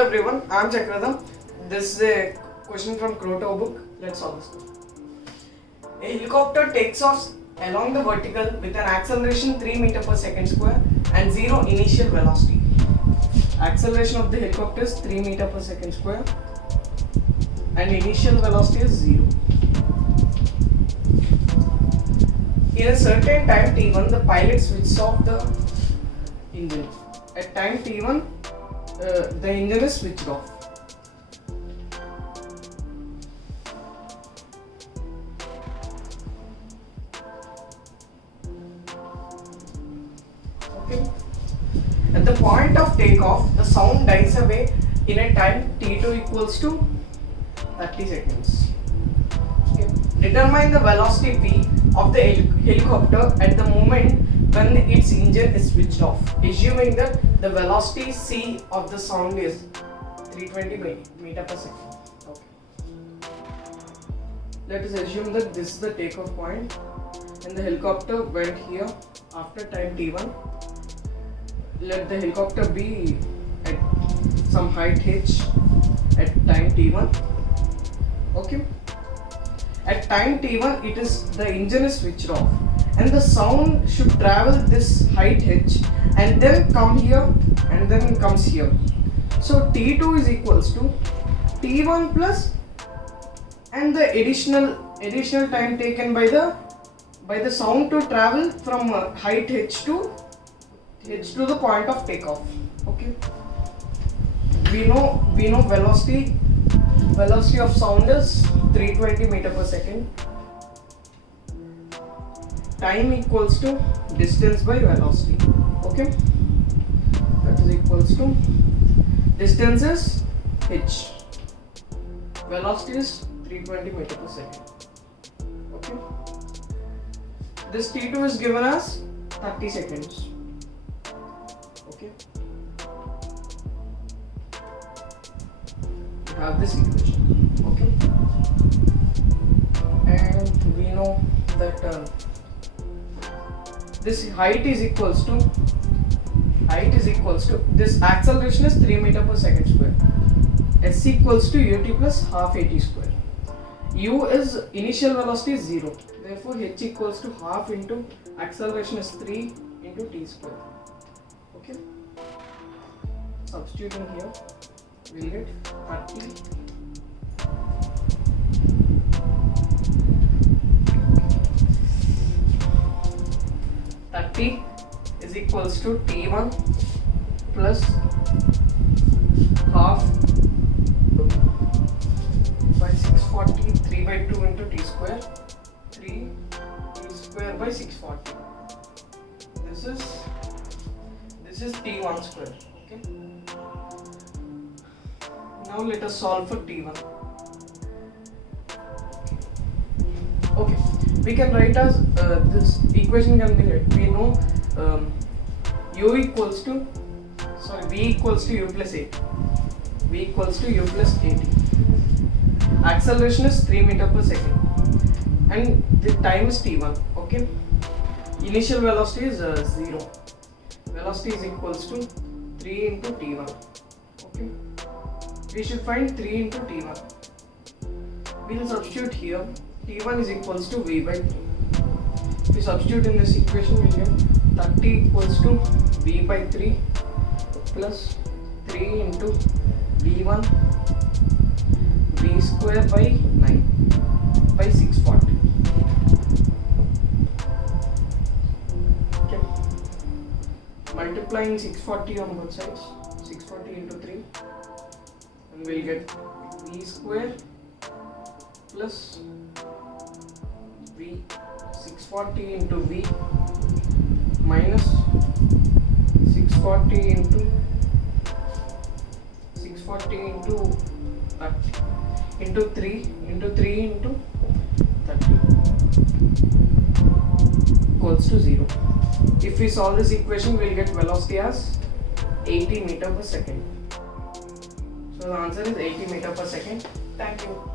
Hello everyone, I am Chakradam. This is a question from Croto book. Let's solve this question. A helicopter takes off along the vertical with an acceleration 3 meter per second square and 0 initial velocity. Acceleration of the helicopter is 3 meter per second square and initial velocity is 0. In a certain time t1, the pilot switches off the engine. At time t1, the engine is switched off. Okay. At the point of takeoff, the sound dies away in a time t2 equals to 30 seconds. Okay. Determine the velocity v of the helicopter at the moment when its engine is switched off, assuming that the velocity c of the sound is 320 meter per second. Okay. Let us assume that this is the takeoff point and the helicopter went here after time t1. Let the helicopter be at some height h at time t1. Okay. At time t1, the engine is switched off, and the sound should travel this height h and then come here and then comes here. So t2 is equals to t1 plus and the additional time taken by the sound to travel from height h to the point of takeoff. Okay. We know velocity of sound is 320 meter per second. Time equals to distance by velocity. Okay. That is equals to distance is h. Velocity is 320 meter per second. Okay. This t2 is given as 30 seconds. Okay. We have this equation. Okay. And we know that this height is equals to this acceleration is 3 meter per second square. S equals to ut plus half at square. U is initial velocity is 0. Therefore h equals to half into acceleration is 3 into t square. Okay. Substituting here, we'll get 30 is equals to t1 plus half by 640, 3 by 2 into t square, 3 t square by 640. This is t1 square. Okay. Now let us solve for t1. Okay. We can write as this equation can be written. We know v equals to u plus 8. V equals to u plus 80. Acceleration is 3 meter per second and the time is t1. Okay. Initial velocity is 0. Velocity is equals to 3 into t1. Okay. We should find 3 into t1. We will substitute here. t1 is equals to v by 3. If we substitute in this equation, we get 30 equals to v by 3 plus 3 into v1 v square by 9 by 640. Okay. Multiplying 640 on both sides, 640 into 3, and we'll get v square plus v 640 into v minus 640 into 30 into 3 into 30 equals to 0. If we solve this equation, we'll get velocity as 80 meter per second. So the answer is 80 meter per second. Thank you.